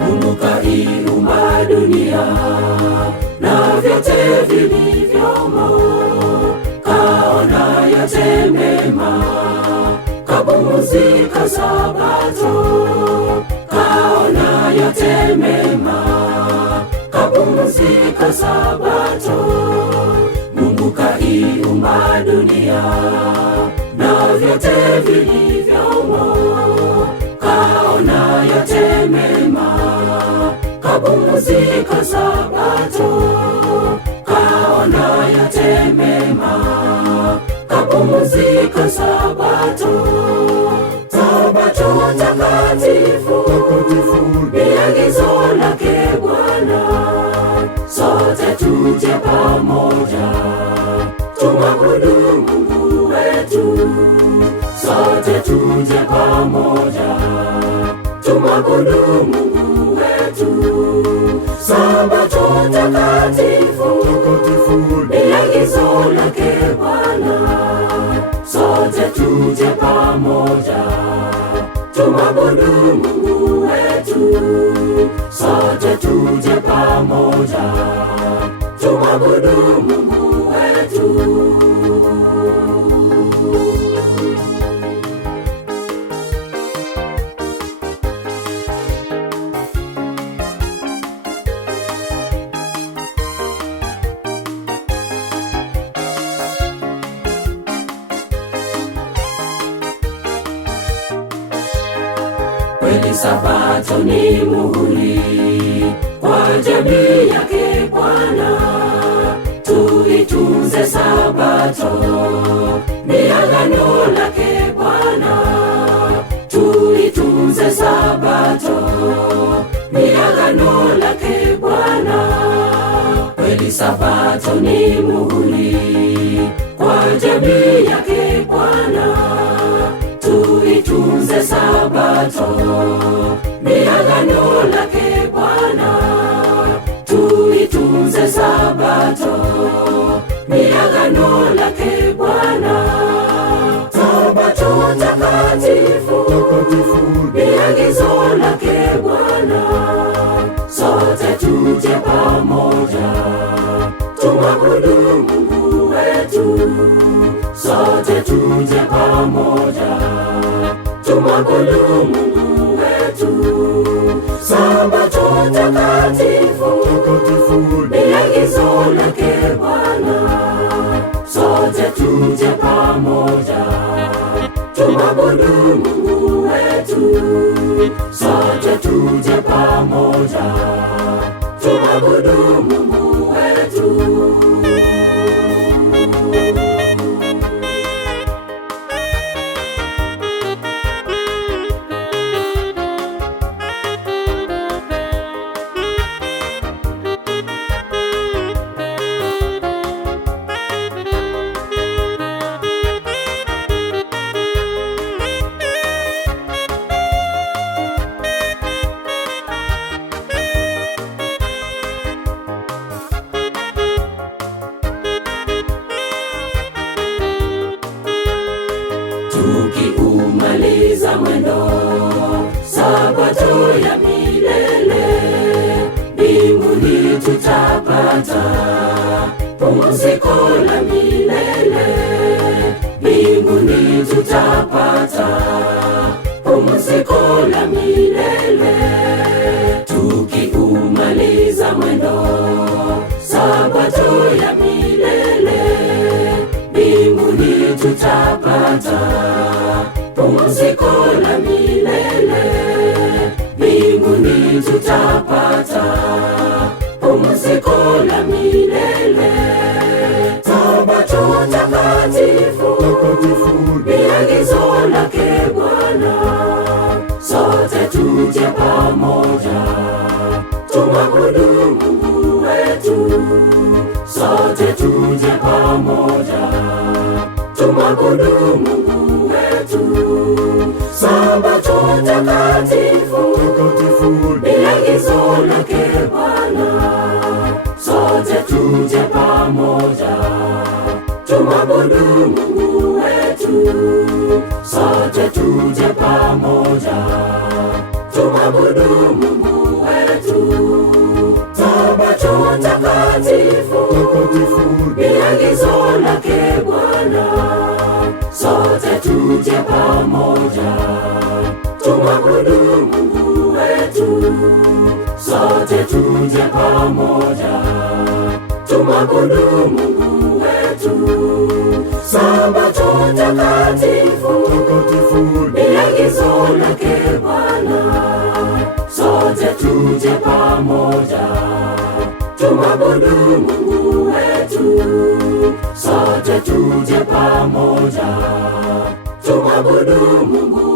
Mungu kaiumba dunia na vyote vilivyomo, kaona yote mema, kapumzika Sabato. Kaona yote mema, kapumzika Sabato. Mungu kaiumba dunia na vyote vilivyomo, kaona yote mema, kapumzika Sabato. Kaona yote mema, kapumzika Sabato. Sabato takatifu ni agizo lake Bwana, sote tuje pamoja tumwabudu Mungu wetu. Sote tuje pamoja tumwabudu Mungu wetu. Sabato takatifu ni agizo lake Bwana, sote tuje pamoja tumwabudu Mungu wetu. Sote tuje pamoja tumwabudu Mungu wetu. Kweli Sabato ni muhuri kwa jamii yake Bwana, tuitunze Sabato, ni agano lake Bwana. Tuitunze Sabato, ni agano lake Bwana. Kweli Sabato ni muhuri kwa jamii yake Bwana, tuitunze Sabato, ni agano lake Bwana. Tuitunze Sabato, ni agano lake Bwana. Sabato takatifu ni agizo lake Bwana, sote tuje pamoja tumwabudu Mungu wetu. Sote tuje pamoja tumwabudu Mungu wetu. Sabato takatifu ni agizo lake Bwana, sote tuje pamoja tumwabudu Mungu wetu. Sote tuje pamoja tumwabudu Mungu wetu. Tukiumaliza mwendo Sabato ya milele, mbinguni tutapata pumziko la milele. Mbinguni tutapata pumziko la milele. Tukiumaliza mwendo Sabato ya milele, mbinguni tutapata pumziko la milele. Mbinguni tutapata pumziko la milele. Sabato takatifu ni agizo lake Bwana, sote tuje pamoja tumwabudu Mungu wetu. Sote tuje pamoja tumwabudu Mungu wetu. Sabato takatifu ni agizo lake Bwana, sote tuje pamoja tumwabudu Mungu wetu. Sote tuje pamoja tumwabudu Mungu wetu. Sabato takatifu ni agizo lake Bwana, sote tuje pamoja tumwabudu Mungu wetu. Sote tuje pamoja tumwabudu Mungu wetu. Sabato takatifu ni agizo lake Bwana, sote tuje pamoja tumwabudu Mungu wetu. Sote tuje pamoja tumwabudu Mungu